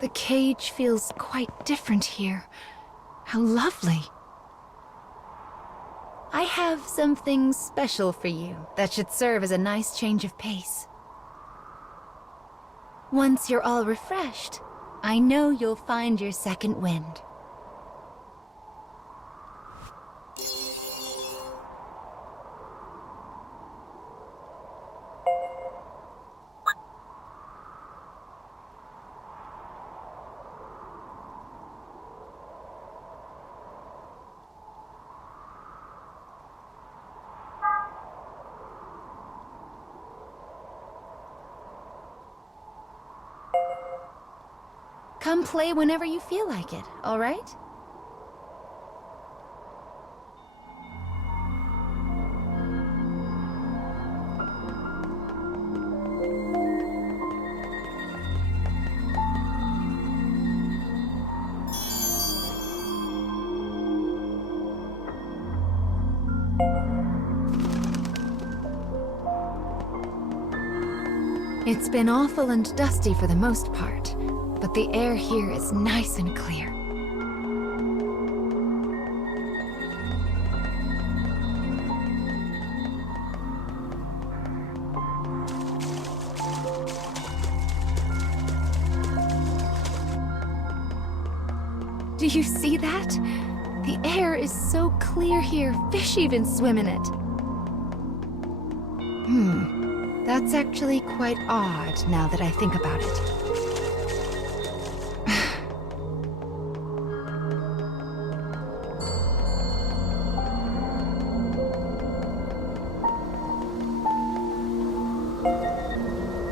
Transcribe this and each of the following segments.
The cage feels quite different here. How lovely. I have something special for you that should serve as a nice change of pace. Once you're all refreshed, I know you'll find your second wind. Come play whenever you feel like it, all right? It's been awful and dusty for the most part. But the air here is nice and clear. Do you see that? The air is so clear here, fish even swim in it. That's actually quite odd now that I think about it.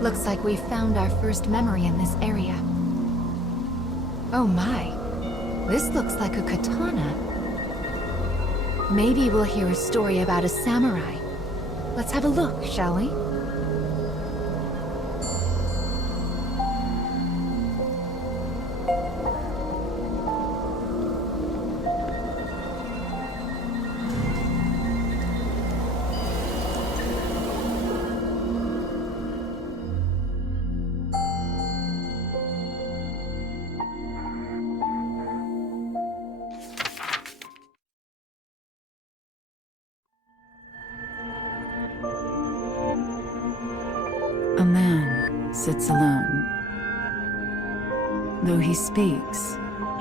Looks like we found our first memory in this area. Oh my, this looks like a katana. Maybe we'll hear a story about a samurai. Let's have a look, shall we? A man sits alone. Though he speaks,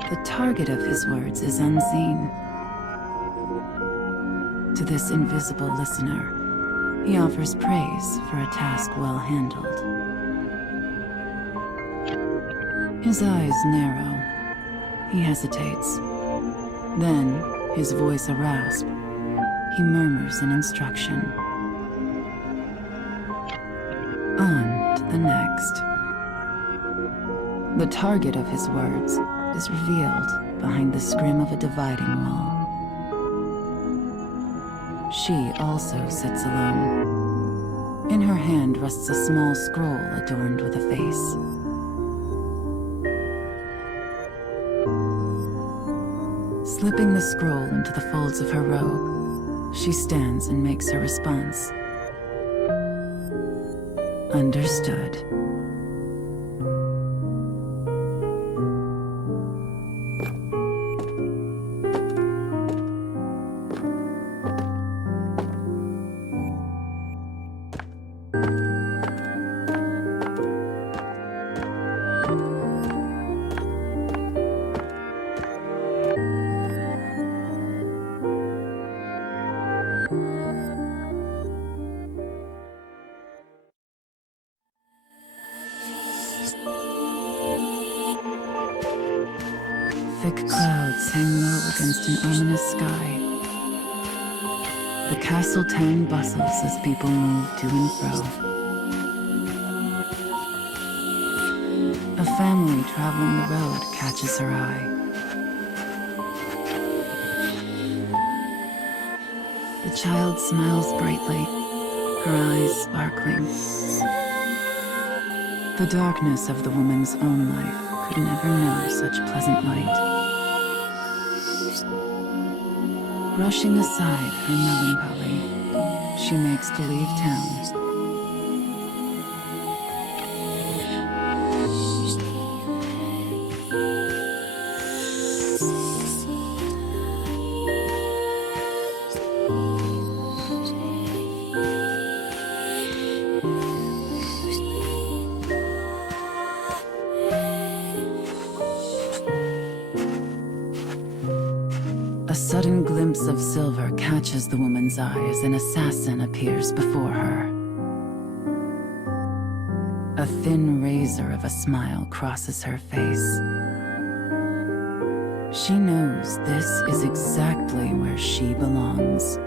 the target of his words is unseen. To this invisible listener, he offers praise for a task well handled. His eyes narrow. He hesitates. Then, his voice a rasp, he murmurs an instruction. On to the next. The target of his words is revealed behind the scrim of a dividing wall. She also sits alone. In her hand rests a small scroll adorned with a face. Slipping the scroll into the folds of her robe, she stands and makes her response. Understood. Thick clouds hang low against an ominous sky. The castle town bustles as people move to and fro. A family traveling the road catches her eye. The child smiles brightly, her eyes sparkling. The darkness of the woman's own life could never know such pleasant light. Brushing aside her melancholy, she makes to leave town. silver catches the woman's eye as an assassin appears before her. A thin razor of a smile crosses her face. She knows this is exactly where she belongs.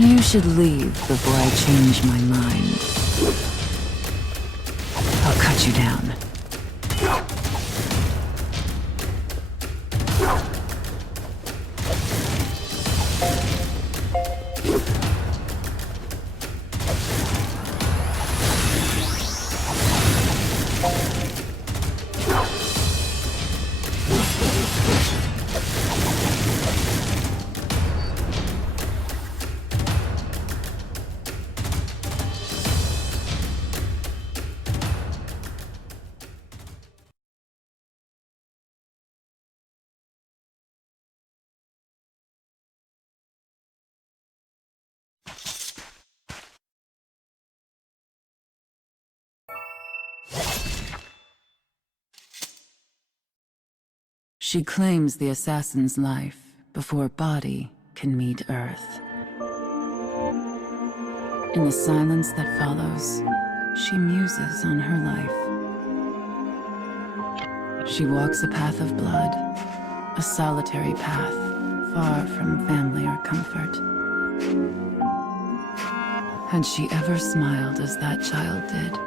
You should leave before I change my mind. I'll cut you down. She claims the assassin's life before body can meet Earth. In the silence that follows, she muses on her life. She walks a path of blood, a solitary path, far from family or comfort. Had she ever smiled as that child did?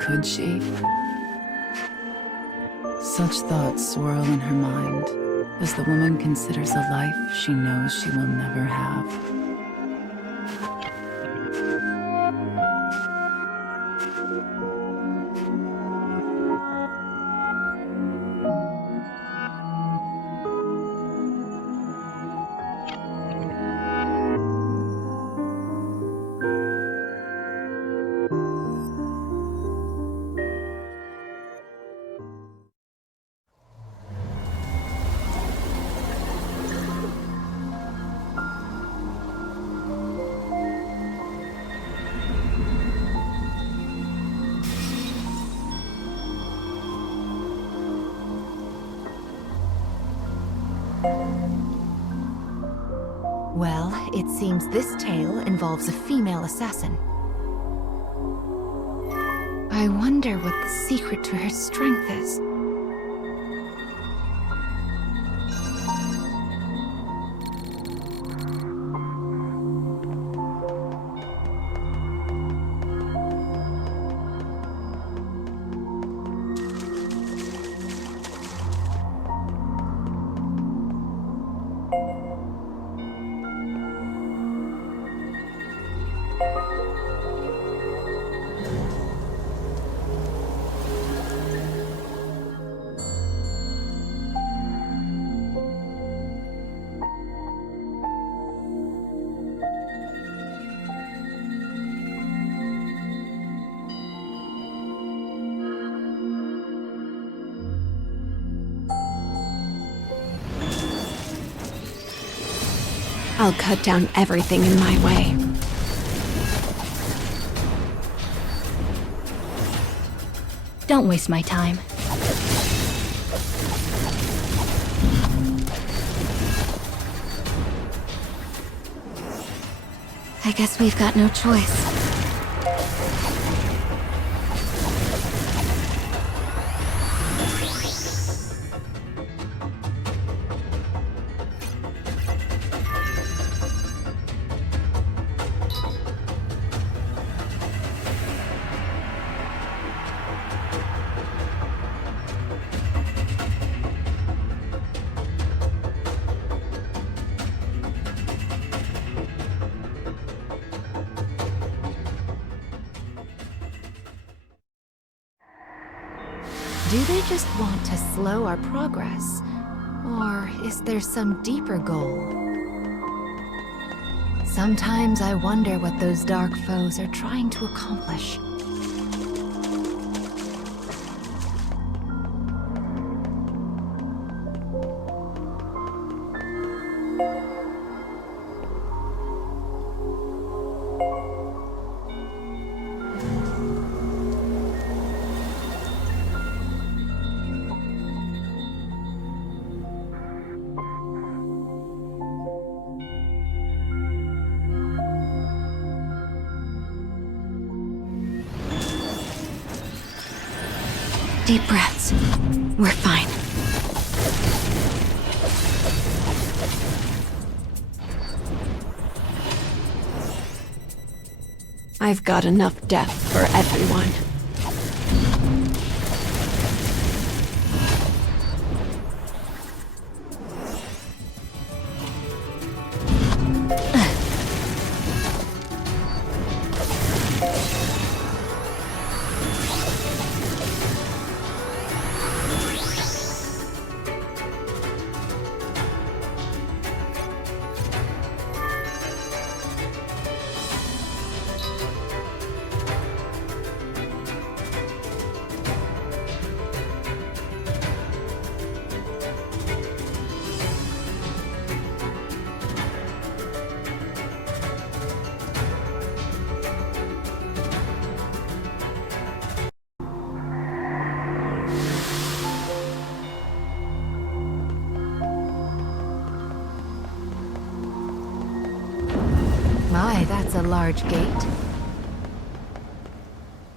Could she? Such thoughts swirl in her mind as the woman considers a life she knows she will never have. Well, it seems this tale involves a female assassin. I wonder what the secret to her strength is. I'll cut down everything in my way. Don't waste my time. I guess we've got no choice. Do they just want to slow our progress? Or is there some deeper goal? Sometimes I wonder what those dark foes are trying to accomplish. Deep breaths. We're fine. I've got enough death for everyone. My, that's a large gate.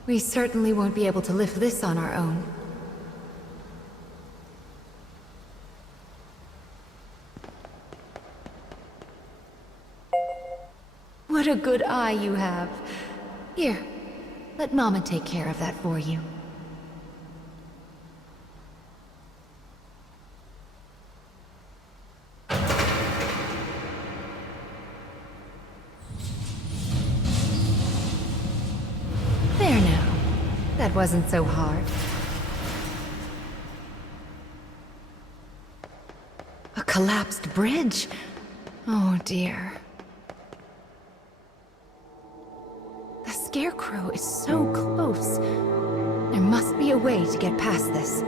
We certainly won't be able to lift this on our own. What a good eye you have. Here, let Mama take care of that for you. There now. That wasn't so hard. A collapsed bridge? Oh dear. The Scarecrow is so close. There must be a way to get past this.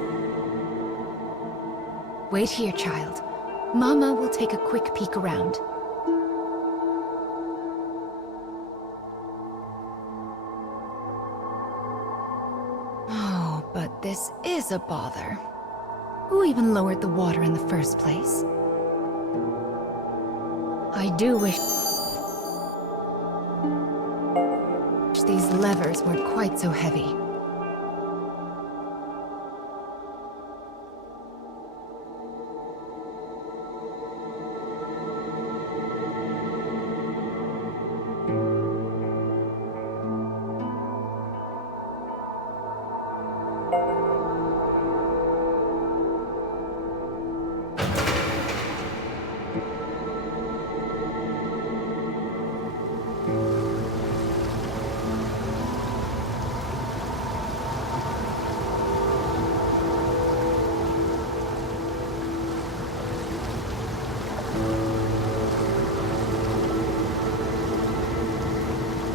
Wait here, child. Mama will take a quick peek around. Oh, but this is a bother. Who even lowered the water in the first place? I do wish these levers weren't quite so heavy.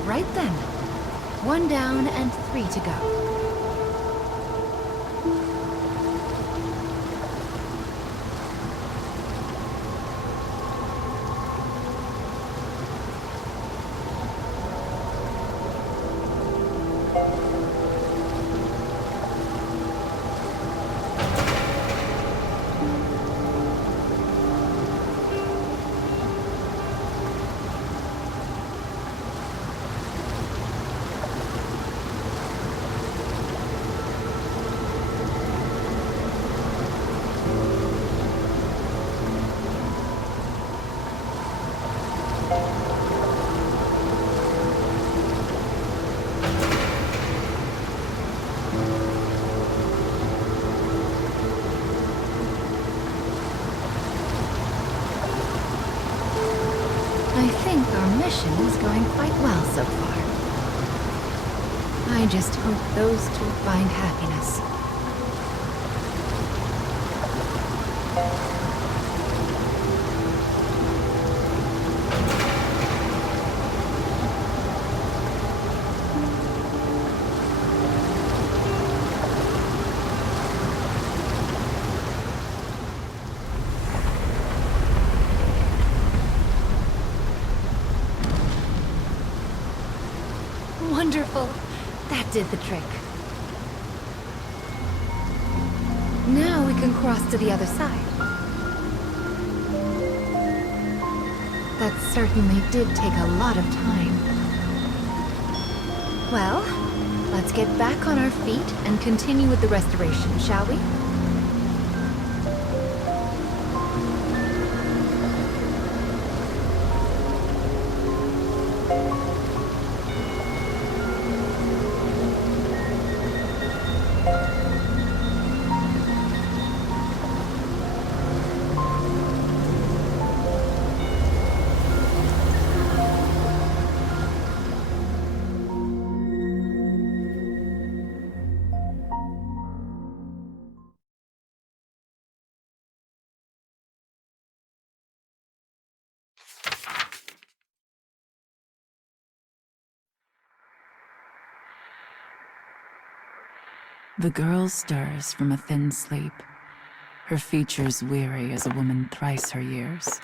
Right then. 1 down and 3 to go. I think our mission is going quite well so far. I just hope those two find happiness. Wonderful! That did the trick. Now we can cross to the other side. That certainly did take a lot of time. Well, let's get back on our feet and continue with the restoration, shall we? The girl stirs from a thin sleep, her features weary as a woman thrice her years.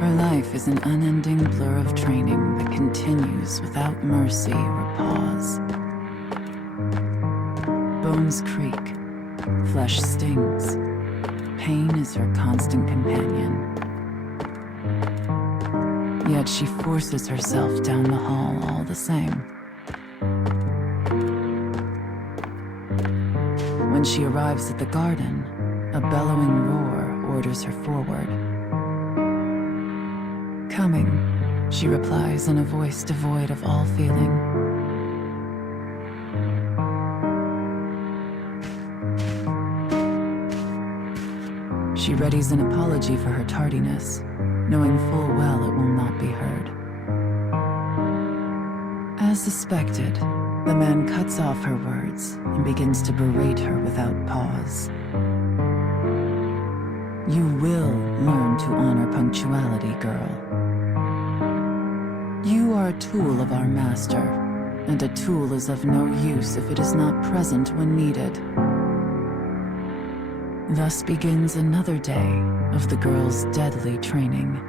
Her life is an unending blur of training that continues without mercy or pause. Bones creak, flesh stings, pain is her constant companion. Yet she forces herself down the hall all the same. When she arrives at the garden, a bellowing roar orders her forward. Coming, she replies in a voice devoid of all feeling. She readies an apology for her tardiness, knowing full well it will not be heard. As suspected, the man cuts off her words and begins to berate her without pause. You will learn to honor punctuality, girl. You are a tool of our master, and a tool is of no use if it is not present when needed. Thus begins another day of the girl's deadly training.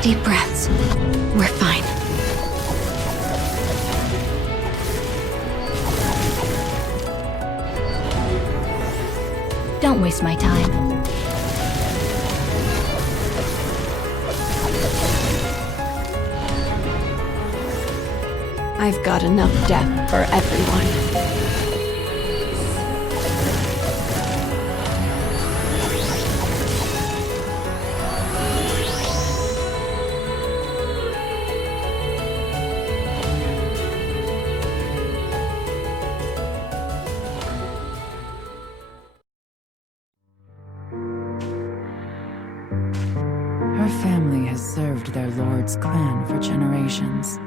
Deep breaths. We're fine. Don't waste my time. I've got enough death for everyone. Her family has served their lord's clan for generations.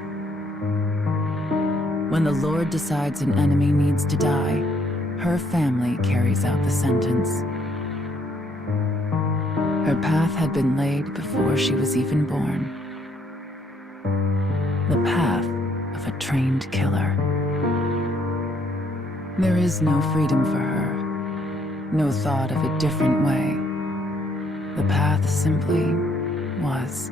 When the lord decides an enemy needs to die, her family carries out the sentence. Her path had been laid before she was even born. The path of a trained killer. There is no freedom for her, no thought of a different way. The path simply was.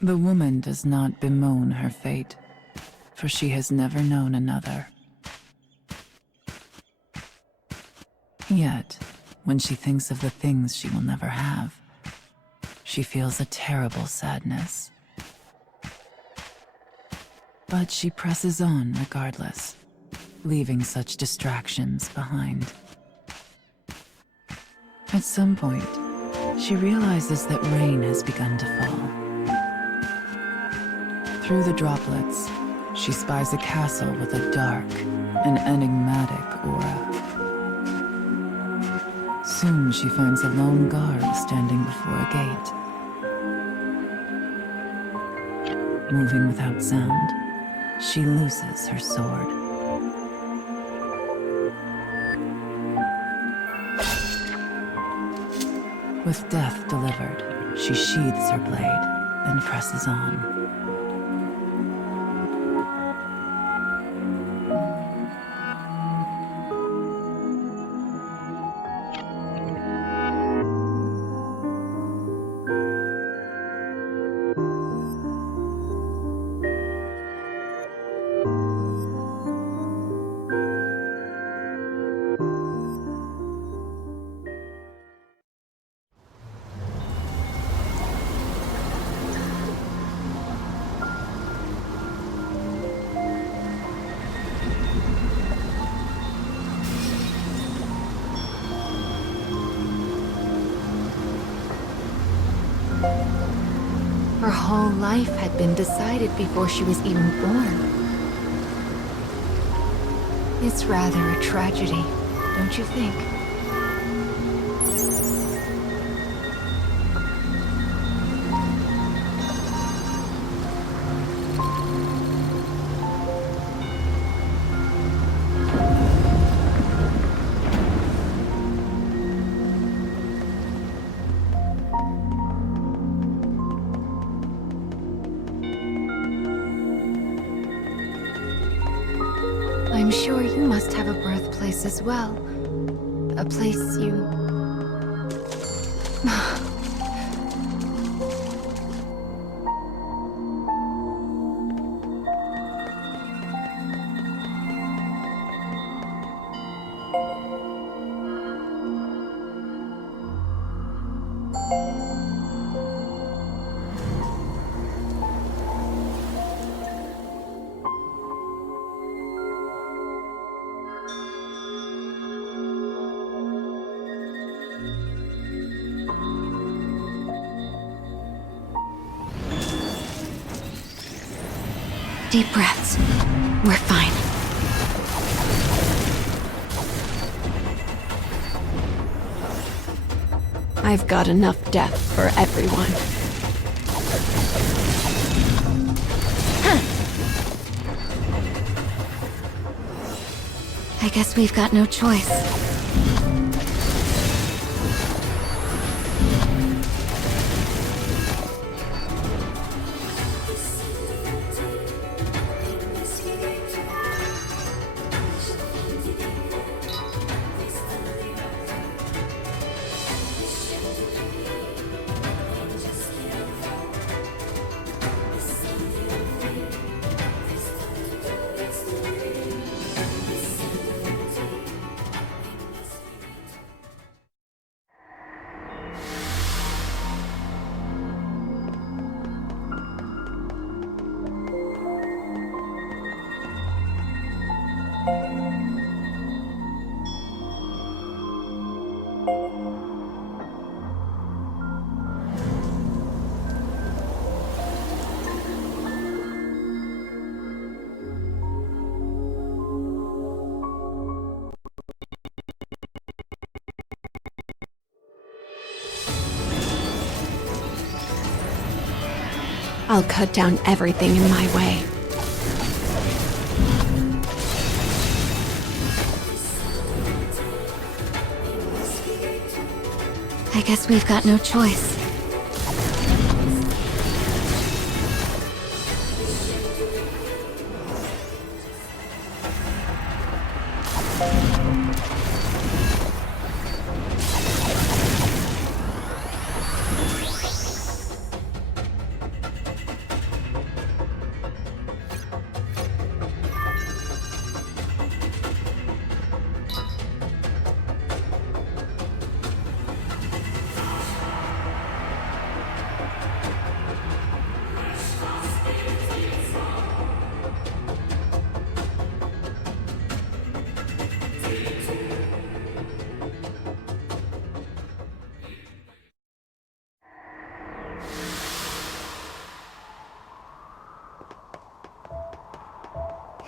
The woman does not bemoan her fate, for she has never known another. Yet, when she thinks of the things she will never have, she feels a terrible sadness. But she presses on regardless. leaving such distractions behind. At some point, she realizes that rain has begun to fall. Through the droplets, she spies a castle with a dark and enigmatic aura. Soon she finds a lone guard standing before a gate. Moving without sound, she looses her sword. With death delivered, she sheathes her blade and presses on. Her whole life had been decided before she was even born. It's rather a tragedy, don't you think? I'm sure you must have a birthplace as well. A place you... Deep breaths. We're fine. I've got enough death for everyone. I guess we've got no choice. I'll cut down everything in my way. I guess we've got no choice.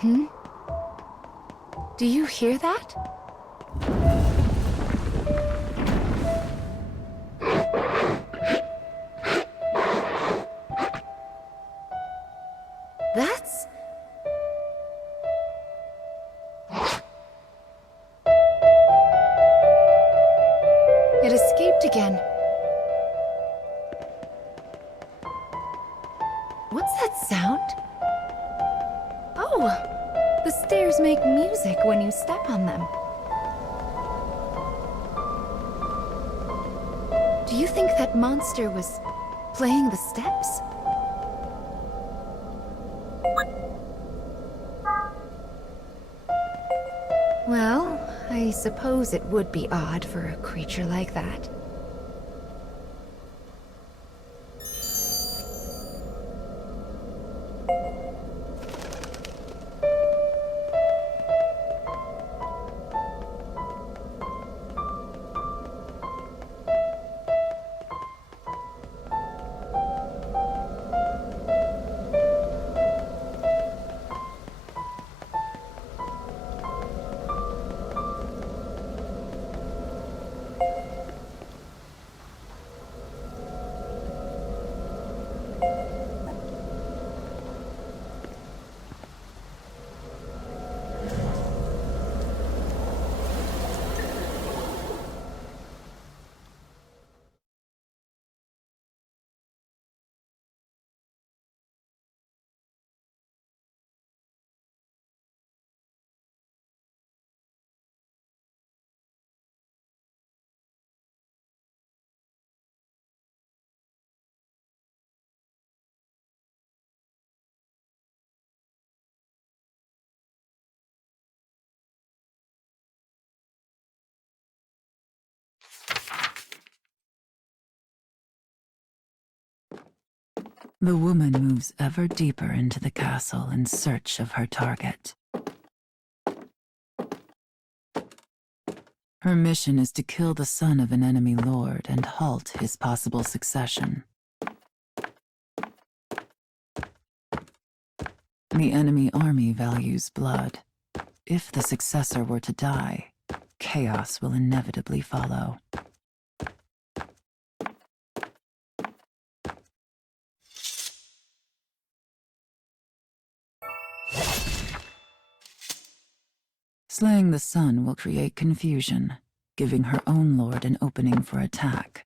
Do you hear that? That's... It escaped again. What's that sound? Oh! The stairs make music when you step on them. Do you think that monster was playing the steps? Well, I suppose it would be odd for a creature like that. The woman moves ever deeper into the castle in search of her target. Her mission is to kill the son of an enemy lord and halt his possible succession. The enemy army values blood. If the successor were to die, chaos will inevitably follow. Slaying the son will create confusion, giving her own lord an opening for attack.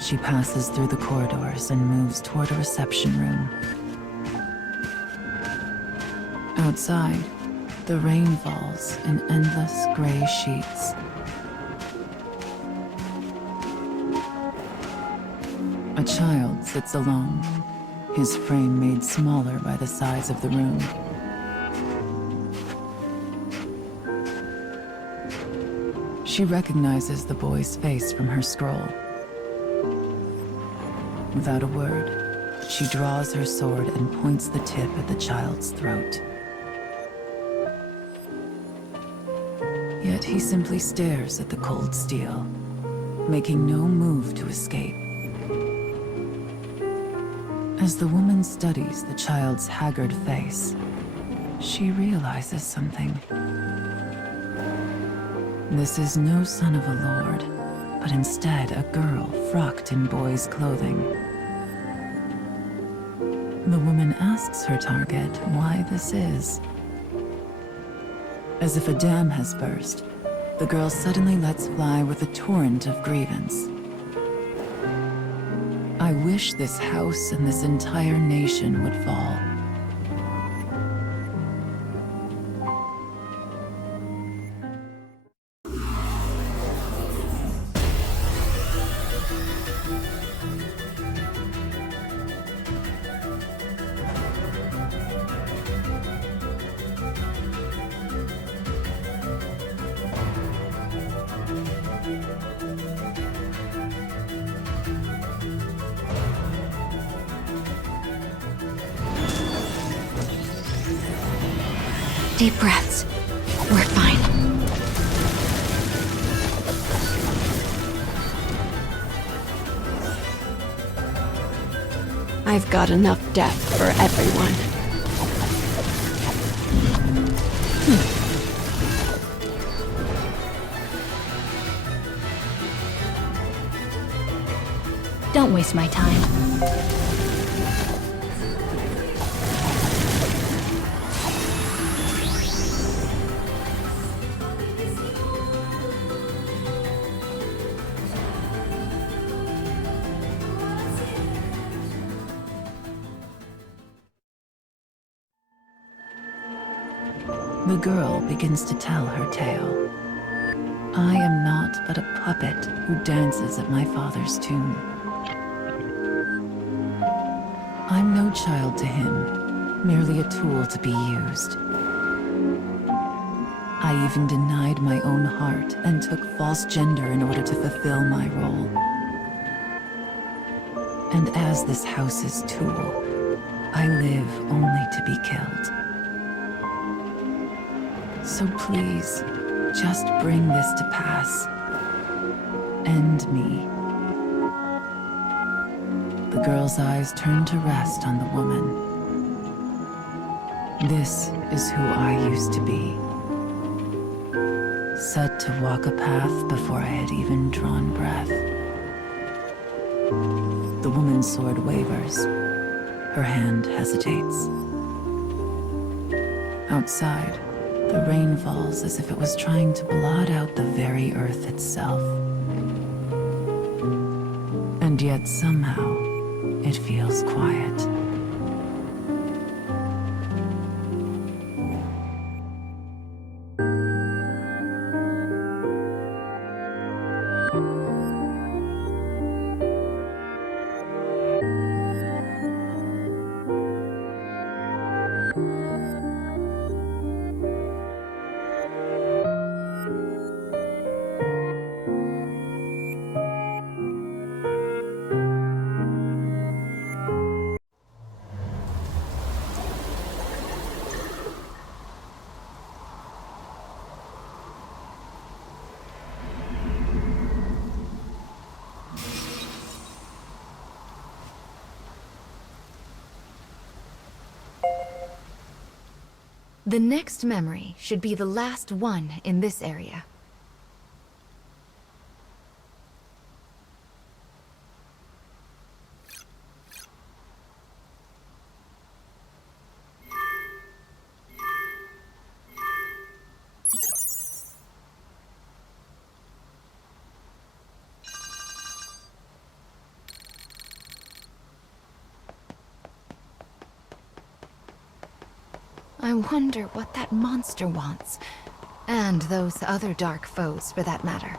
She passes through the corridors and moves toward a reception room. Outside, the rain falls in endless gray sheets. A child sits alone, his frame made smaller by the size of the room. She recognizes the boy's face from her scroll. Without a word, she draws her sword and points the tip at the child's throat. Yet he simply stares at the cold steel, making no move to escape. As the woman studies the child's haggard face, she realizes something. This is no son of a lord, but instead a girl frocked in boy's clothing. The woman asks her target why this is. As if a dam has burst, the girl suddenly lets fly with a torrent of grievance. I wish this house and this entire nation would fall. Deep breaths. We're fine. I've got enough death for everyone. Don't waste my time. The girl begins to tell her tale. I am not but a puppet who dances at my father's tomb. I'm no child to him, merely a tool to be used. I even denied my own heart and took false gender in order to fulfill my role. And as this house's tool, I live only to be killed. So please, just bring this to pass. End me. The girl's eyes turn to rest on the woman. This is who I used to be. Set to walk a path before I had even drawn breath. The woman's sword wavers. Her hand hesitates. Outside, the rain falls as if it was trying to blot out the very earth itself. And yet somehow, it feels quiet. The next memory should be the last one in this area. I wonder what that monster wants. And those other dark foes, for that matter.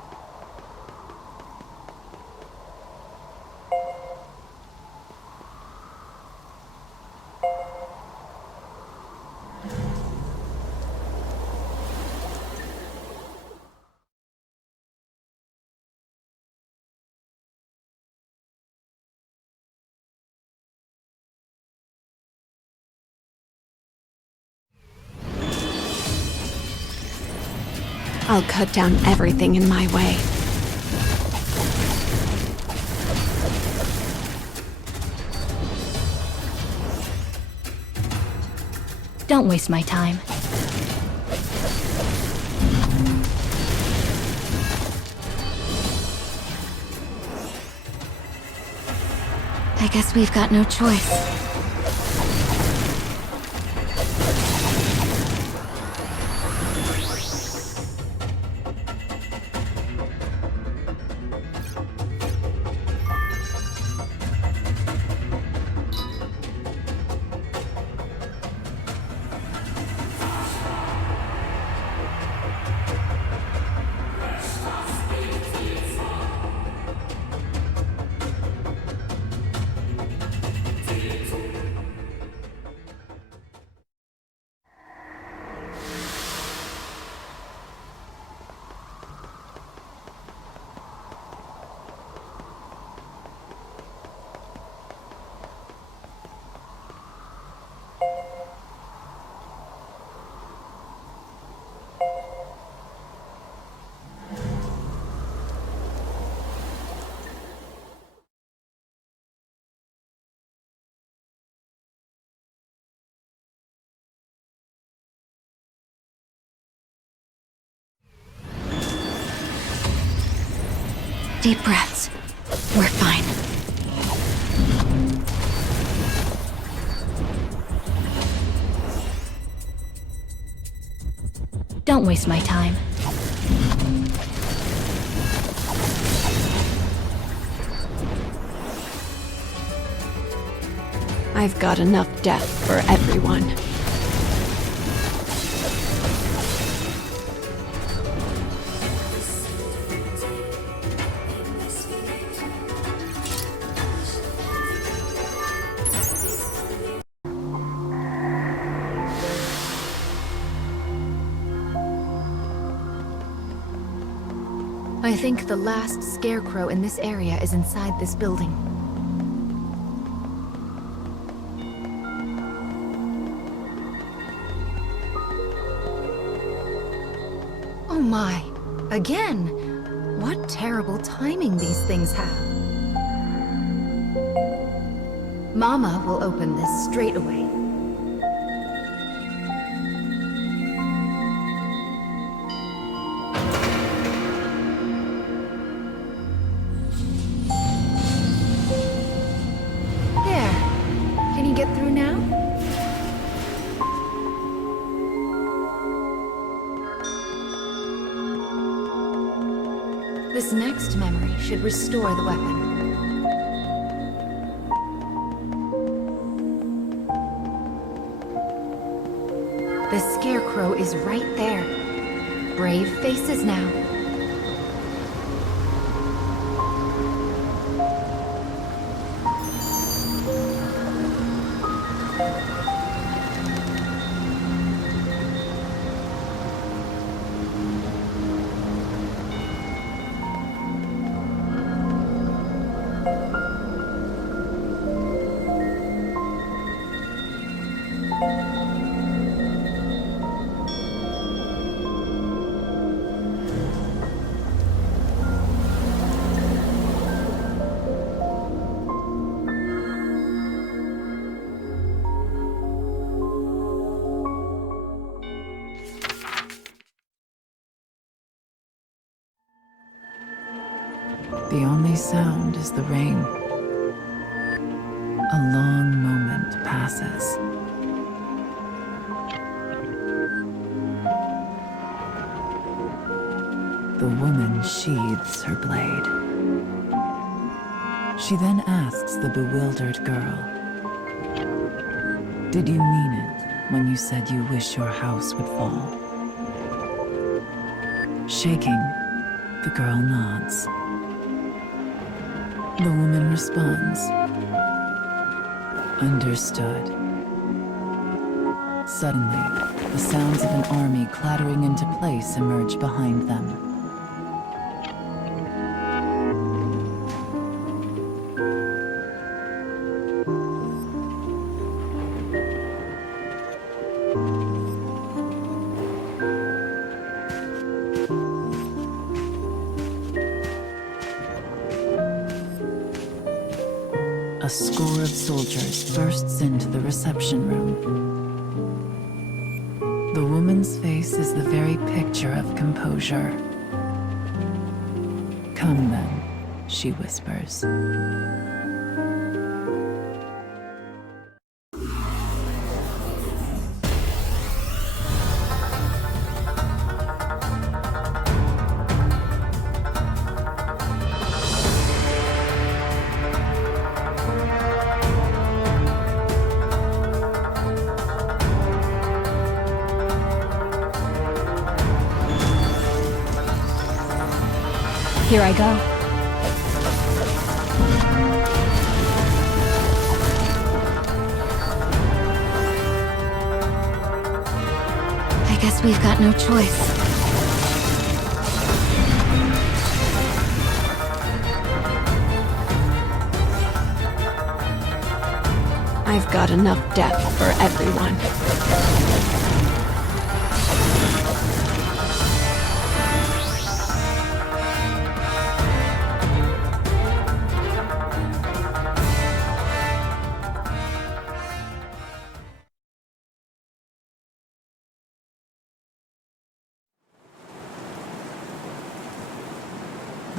I'll cut down everything in my way. Don't waste my time. I guess we've got no choice. Deep breaths. We're fine. Don't waste my time. I've got enough death for everyone. I think the last scarecrow in this area is inside this building. Oh my, again! What terrible timing these things have. Mama will open this straight away. This next memory should restore the weapon. The scarecrow is right there. Brave faces now. The only sound is the rain. A long moment passes. The woman sheathes her blade. She then asks the bewildered girl, "Did you mean it when you said you wish your house would fall?" Shaking, the girl nods. The woman responds, "Understood." Suddenly, the sounds of an army clattering into place emerge behind them. A score of soldiers bursts into the reception room. The woman's face is the very picture of composure. "Come then," she whispers. Here I go. I guess we've got no choice. I've got enough death for everyone.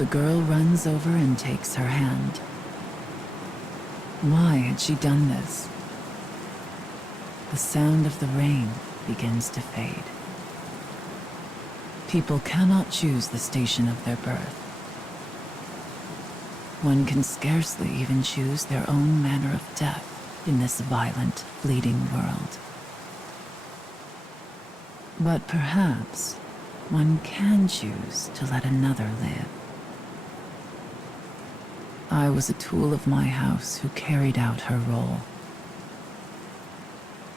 The girl runs over and takes her hand. Why had she done this? The sound of the rain begins to fade. People cannot choose the station of their birth. One can scarcely even choose their own manner of death in this violent, fleeting world. But perhaps one can choose to let another live. I was a tool of my house who carried out her role.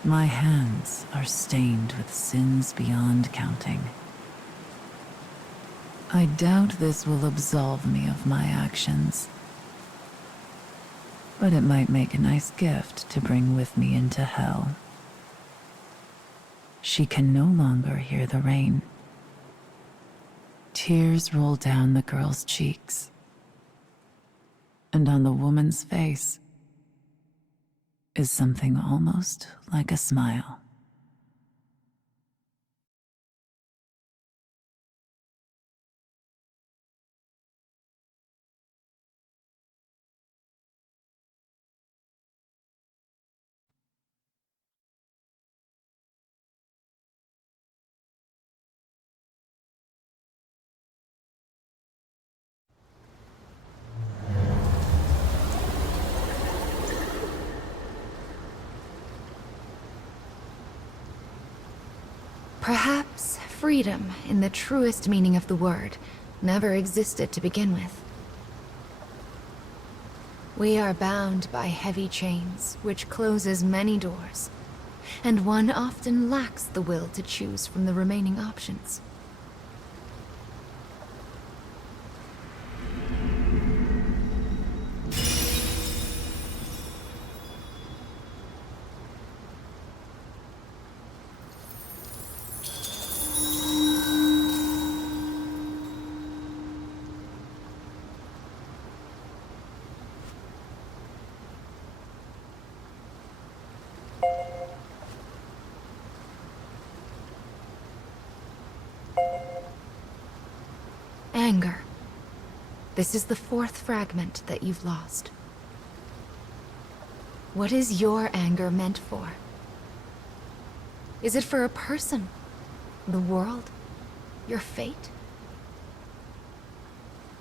My hands are stained with sins beyond counting. I doubt this will absolve me of my actions, but it might make a nice gift to bring with me into hell. She can no longer hear the rain. Tears roll down the girl's cheeks, and on the woman's face is something almost like a smile. Perhaps freedom, in the truest meaning of the word, never existed to begin with. We are bound by heavy chains, which closes many doors, and one often lacks the will to choose from the remaining options. Anger. This is the fourth fragment that you've lost. What is your anger meant for? Is it for a person? The world? Your fate?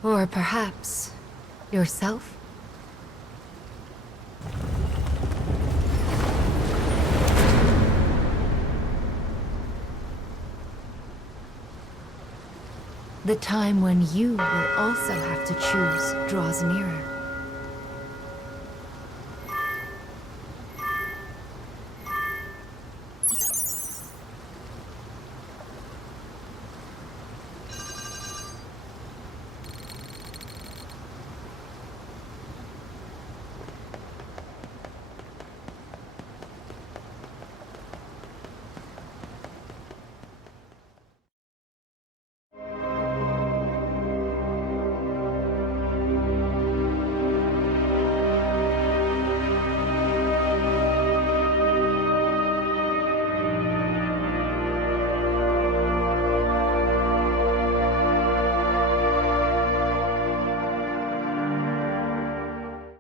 Or perhaps yourself? The time when you will also have to choose draws nearer.